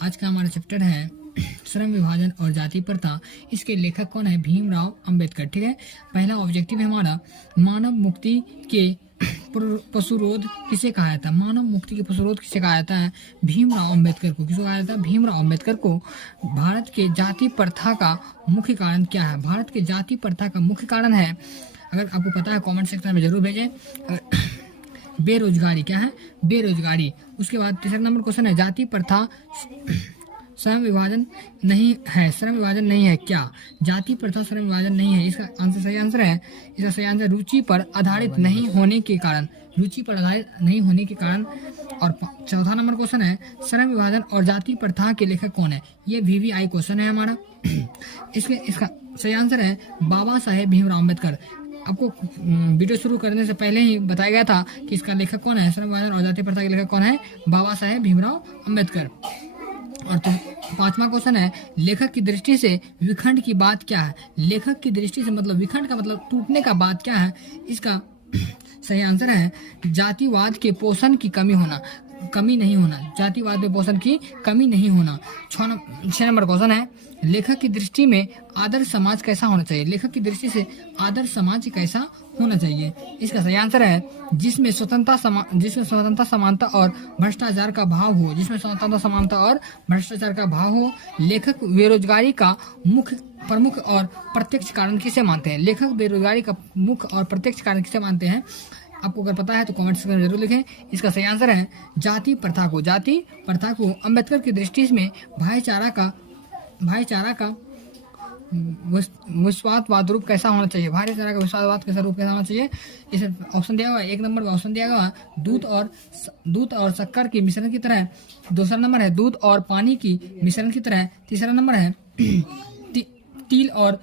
आज का हमारा चैप्टर है श्रम विभाजन और जाति प्रथा। इसके लेखक कौन है? भीमराव अंबेडकर। ठीक है, पहला ऑब्जेक्टिव है हमारा मानव मुक्ति के पशुरोध किसे कहा जाता है? मानव मुक्ति के पशुरोध किसे कहा जाता है? भीमराव अंबेडकर को। किसको कहा जाता है? भीमराव अंबेडकर को। भारत के जाति प्रथा का मुख्य कारण क्या है? भारत के जाति प्रथा का मुख्य कारण है, अगर आपको पता है कमेंट सेक्शन में जरूर भेजें, बेरोजगारी। क्या है? बेरोजगारी। उसके बाद तीसरा नंबर क्वेश्चन है जाति प्रथा श्रम विभाजन नहीं है। श्रम विभाजन नहीं है क्या? जाति प्रथा श्रम विभाजन नहीं है। इसका आंसर सही आंसर है, इसका सही आंसर रुचि पर आधारित नहीं होने के कारण। रुचि पर आधारित नहीं होने के कारण। और चौथा नंबर क्वेश्चन है श्रम विभाजन और जाति प्रथा के लेखक कौन है? ये VVI क्वेश्चन है हमारा। इसका सही आंसर है बाबा साहेब भीमराव अम्बेडकर। आपको वीडियो शुरू करने से पहले ही बताया गया था कि इसका लेखक कौन है, श्रम विभाजन और जाति प्रथा के लेखक कौन है? बाबा साहेब भीमराव अम्बेडकर। और तो पांचवा क्वेश्चन है लेखक की दृष्टि से विखंड की बात क्या है? लेखक की दृष्टि से मतलब विखंड का मतलब टूटने का बात क्या है? इसका सही आंसर है जातिवाद के पोषण की कमी नहीं होना। जातिवाद में पोषण की कमी नहीं होना। 6 नंबर क्वेश्चन है लेखक की दृष्टि में आदर्श समाज कैसा होना चाहिए? लेखक की दृष्टि से आदर्श समाज कैसा होना चाहिए? इसका सही आंसर है जिसमें स्वतंत्रता समानता और भ्रष्टाचार का भाव हो। जिसमें स्वतंत्रता समानता और भ्रष्टाचार का भाव हो। लेखक बेरोजगारी का प्रमुख और प्रत्यक्ष कारण किसे मानते हैं? लेखक बेरोजगारी का मुख्य और प्रत्यक्ष कारण किसे मानते हैं? आपको अगर पता है तो कमेंट सेक्शन में जरूर लिखें। इसका सही आंसर है जाति प्रथा को। जाति प्रथा को अम्बेडकर की दृष्टि में भाईचारा का विश्वासवाद रूप कैसा होना चाहिए? भाईचारा का विश्वासवाद कैसा रूप कैसा होना चाहिए? इसे ऑप्शन दिया हुआ है। 1 नंबर का ऑप्शन दिया हुआ दूध और शक्कर के मिश्रण की तरह। दूसरा नंबर है दूध और पानी की मिश्रण की तरह। तीसरा नंबर है तिल और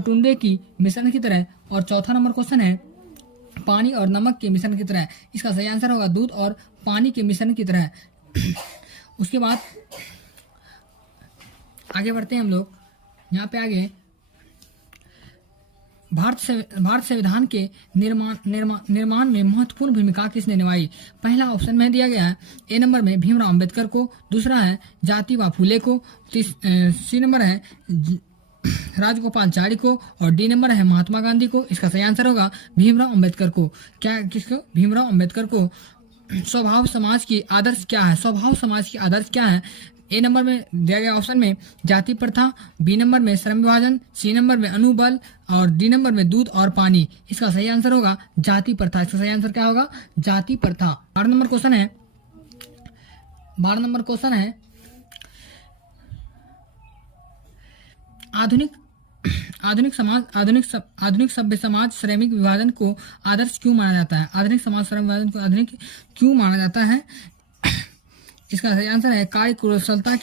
टुंडे की मिश्रण की तरह। और चौथा नंबर क्वेश्चन है पानी और नमक के मिश्रण की तरह। इसका सही आंसर होगा दूध और पानी के मिश्रण की तरह। उसके बाद आगे बढ़ते हैं हम लोग। यहाँ पे आगे भारत संविधान के निर्माण में महत्वपूर्ण भूमिका किसने निभाई? पहला ऑप्शन में दिया गया है A नंबर में भीमराव अंबेडकर को। दूसरा है ज्योतिबा फुले को। C नंबर है राजगोपालाचारी को। और D नंबर है महात्मा गांधी को। इसका सही आंसर होगा भीमराव अंबेडकर को। क्या किसको? भीमराव अंबेडकर को। स्वभाव समाज की आदर्श क्या है? स्वभाव समाज की आदर्श क्या है? A नंबर में दिया गया ऑप्शन में जाति प्रथा। B नंबर में श्रम विभाजन। C नंबर में अनुबल। और D नंबर में दूध और पानी। इसका सही आंसर होगा जाति प्रथा। इसका सही आंसर क्या होगा? जाति प्रथा। 12 नंबर क्वेश्चन है आधुनिक सभ्य समाज श्रमिक विभाजन को आदर्श क्यों माना जाता है? आधुनिक समाज श्रम विभाजन को आधुनिक क्यों माना जाता है? इसका सही आंसर है कार्यकुशलता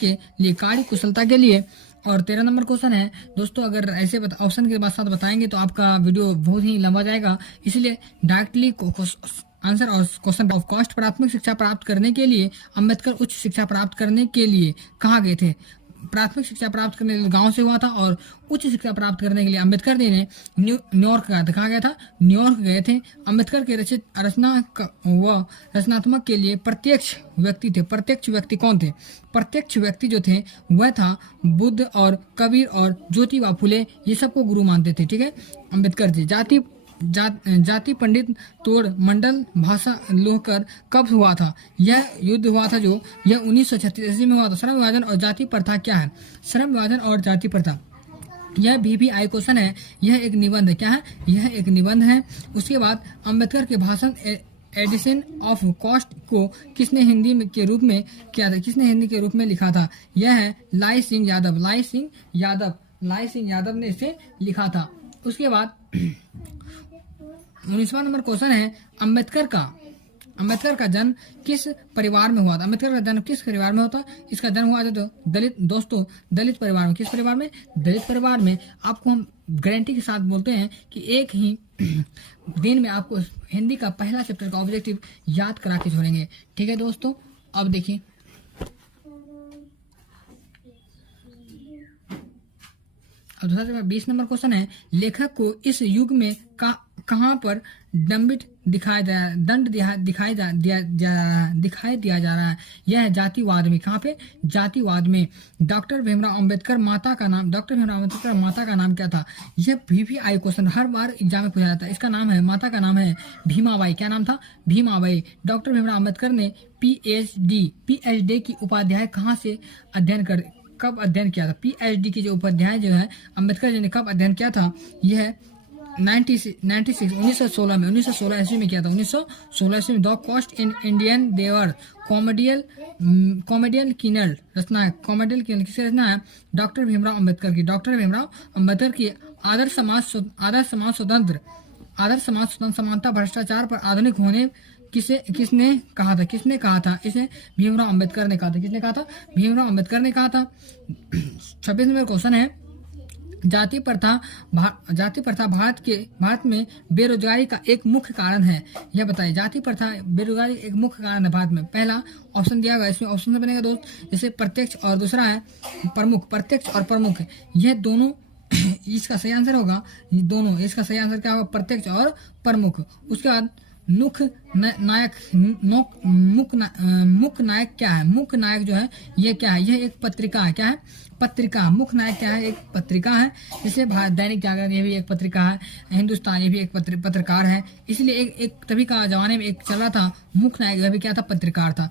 के लिए। और 13 नंबर क्वेश्चन है दोस्तों, अगर ऐसे ऑप्शन के साथ बताएंगे तो आपका वीडियो बहुत ही लंबा जाएगा, इसलिए डायरेक्टली आंसर और क्वेश्चन ऑफ कॉस्ट। प्राथमिक शिक्षा प्राप्त करने के लिए अम्बेडकर उच्च शिक्षा प्राप्त करने के लिए कहाँ गए थे? प्राथमिक शिक्षा प्राप्त करने के लिए गांव से हुआ था और उच्च शिक्षा प्राप्त करने के लिए अम्बेडकर जी ने न्यूयॉर्क गया था। कहाँ गया था? न्यूयॉर्क गए थे। अम्बेडकर के रचित रचनात्मक के लिए प्रत्यक्ष व्यक्ति थे। प्रत्यक्ष व्यक्ति कौन थे? प्रत्यक्ष व्यक्ति जो थे वह था बुद्ध और कबीर और ज्योतिबा फुले। ये सबको गुरु मानते थे। ठीक है, अम्बेडकर जी। जाति पंडित तोड़ मंडल भाषा लोहकर कब हुआ था? यह युद्ध हुआ था जो यह 1936 में हुआ था। श्रम विभाजन और जाति प्रथा क्या है? श्रम विभाजन और जाति प्रथा यह VVI क्वेश्चन है। यह एक निबंध है। क्या है? यह एक निबंध है। उसके बाद अम्बेडकर के भाषण एडिशन ऑफ कॉस्ट को किसने हिंदी के रूप में किया था? किसने हिंदी के रूप में लिखा था? यह है लाई सिंह यादव ने इसे लिखा था। उसके बाद 19वां नंबर क्वेश्चन है अम्बेडकर का जन्म किस परिवार में हुआ था? अम्बेडकर का जन्म किस परिवार में होता? इसका जन्म हुआ था तो दलित परिवार में। किस परिवार में? दलित परिवार में। आपको हम गारंटी के साथ बोलते हैं कि एक ही दिन में आपको हिंदी का पहला चैप्टर का ऑब्जेक्टिव याद करा के छोड़ेंगे। ठीक है दोस्तों, अब देखिए अब दूसरा 20 नंबर क्वेश्चन है लेखक को इस युग में कहाँ पर दंड दिखाई दिया जा रहा है। यह है जातिवाद में। कहाँ पे? जातिवाद में। डॉक्टर भीमराव अंबेडकर माता का नाम, डॉक्टर भीमराव अंबेडकर माता का नाम क्या था? यह भी आई क्वेश्चन हर बार एग्जाम में पूछा जाता है। इसका नाम है, माता का नाम है भीमाबाई। क्या नाम था? भीमाबाई। डॉक्टर भीमराव अंबेडकर ने पीएचडी की उपाध्याय कहाँ से कब अध्ययन किया था? पीएचडी की जो उपाध्याय जो है अंबेडकर जी ने कब अध्ययन किया था? यह 1916 ईस्वी में किया था। 1916 ईस्वी में। द कॉस्ट इन इंडियन देवर कॉमेडियल किनल रचना है। कॉमेडियल किनल किसकी रचना है? डॉक्टर भीमराव अंबेडकर की। डॉक्टर भीमराव अंबेडकर की आदर्श समाज स्वतंत्र समानता भ्रष्टाचार पर आधुनिक होने किसने कहा था? इसे भीमराव अंबेडकर ने कहा था। किसने कहा था? भीमराव अंबेडकर ने कहा था। 26 नंबर क्वेश्चन है, जाति प्रथा भारत में बेरोजगारी का एक मुख्य कारण है। यह बताइए, जाति प्रथा बेरोजगारी एक मुख्य कारण है भारत में। पहला ऑप्शन दिया गया, इसमें ऑप्शन में बनेगा दोस्त, जैसे प्रत्यक्ष और दूसरा है प्रमुख। प्रत्यक्ष और प्रमुख, यह दोनों इसका सही आंसर होगा। दोनों, इसका सही आंसर क्या होगा? प्रत्यक्ष और प्रमुख। उसके बाद मुख्य नायक क्या है? मुख्य नायक जो है ये क्या है? यह एक पत्रिका है। क्या है? पत्रिका। मुख्य नायक क्या है? एक पत्रिका है। जैसे दैनिक जागरण, ये भी एक पत्रिका है। हिंदुस्तान, ये भी एक पत्रकार है। इसलिए एक तभी का जमाने में एक चला था मुख्य नायक, वह भी क्या था? पत्रकार था।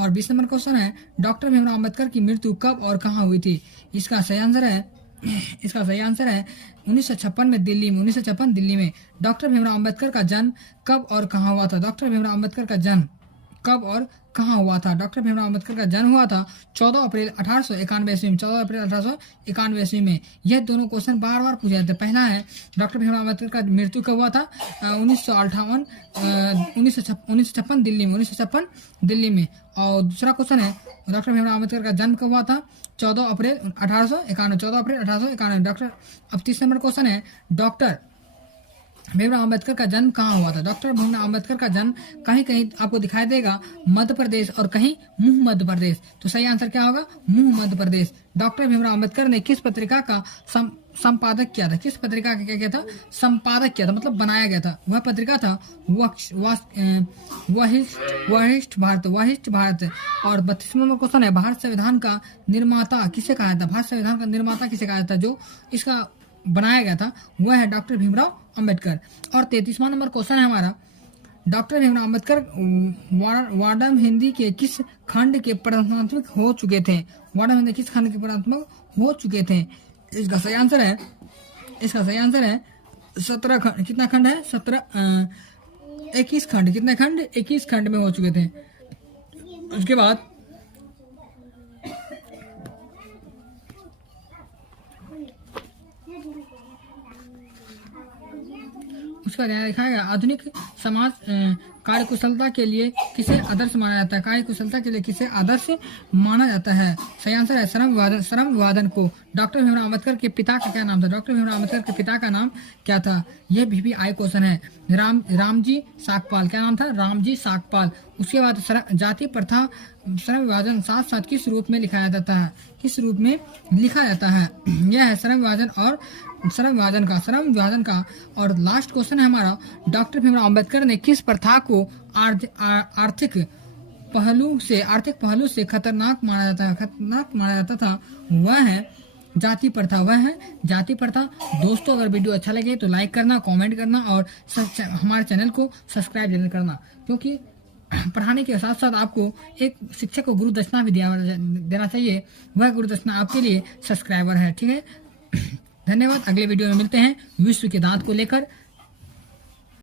और 20 नंबर क्वेश्चन है, डॉक्टर भीमराव अंबेडकर की मृत्यु कब और कहाँ हुई थी? इसका सही आंसर है 1956 में दिल्ली में। 1956 दिल्ली में। डॉक्टर भीमराव अंबेडकर का जन्म कब और कहाँ हुआ था? डॉक्टर भीमराव अंबेडकर का जन्म कब और कहाँ हुआ था? डॉक्टर भीमराव अंबेडकर का जन्म हुआ था 14 अप्रैल 1891 ईस्वी में। 14 अप्रैल 1891 ईस्वी में। यह दोनों क्वेश्चन बार बार पूछे जाते हैं। पहला है डॉक्टर भीमराव अंबेडकर का मृत्यु कब हुआ था? 1956 दिल्ली में। 1956 दिल्ली में। और दूसरा क्वेश्चन है, डॉक्टर भीमराव अंबेडकर का जन्म कब हुआ था? 14 अप्रैल 1891। डॉक्टर, अब 30 नंबर क्वेश्चन है, डॉक्टर भीमराव अंबेडकर का जन्म कहाँ हुआ था? डॉक्टर भीमराव अंबेडकर का जन्म कहीं कहीं आपको दिखाई देगा मध्य प्रदेश और कहीं मुंह मध्य प्रदेश। तो सही आंसर क्या होगा? मुंह मध्य प्रदेश। डॉक्टर भीमराव अंबेडकर ने किस पत्रिका का संपादक किया था? किस पत्रिका का क्या किया था? संपादक किया था, मतलब बनाया गया था। वह पत्रिका था वशिष्ठ भारत। और 32 नंबर क्वेश्चन है, भारत संविधान का निर्माता किसे कहा जाता? भारत संविधान का निर्माता किसे कहा जाता? जो इसका बनाया गया था वह है डॉक्टर भीमराव अंबेडकर। और 33वां नंबर क्वेश्चन है हमारा, डॉक्टर भीमराव अंबेडकर वार्डम हिंदी के किस खंड के प्रधानात्मक हो चुके थे? वार्डम हिंदी किस खंड के प्रधानात्मक हो चुके थे? इसका सही आंसर है 17 खंड। कितना खंड है? 21 खंड। कितने खंड? 21 खंड में हो चुके थे। उसके बाद उसका ध्यान रखा गया, आधुनिक समाज कार्यकुशलता के लिए किसे आदर्श माना जाता है? कार्यकुशलता के लिए किसे आदर्श माना जाता है? सही आंसर है श्रम विवादन को। डॉक्टर भीमराव अंबेडकर के पिता का क्या नाम था? डॉक्टर भीमराव अंबेडकर के पिता का नाम क्या था? यह भी आई क्वेश्चन है। रामजी साकपाल। क्या नाम था? रामजी साकपाल। उसके बाद जाति प्रथा श्रम विभाजन साथ साथ किस रूप में लिखा जाता है? किस रूप में लिखा जाता है? यह है श्रम विभाजन का। और लास्ट क्वेश्चन है हमारा, डॉक्टर भीमराव अंबेडकर ने किस प्रथा को आर्थिक पहलू से खतरनाक माना जाता था? वह है जाति प्रथा। दोस्तों, अगर वीडियो अच्छा लगे तो लाइक करना, कमेंट करना और हमारे चैनल को सब्सक्राइब जरूर करना, क्योंकि पढ़ाने के साथ साथ आपको एक शिक्षक को गुरु दक्षिणा भी देना चाहिए। वह गुरु दक्षिणा आपके लिए सब्सक्राइबर है। ठीक है, धन्यवाद। अगले वीडियो में मिलते हैं विश्व के दांत को लेकर।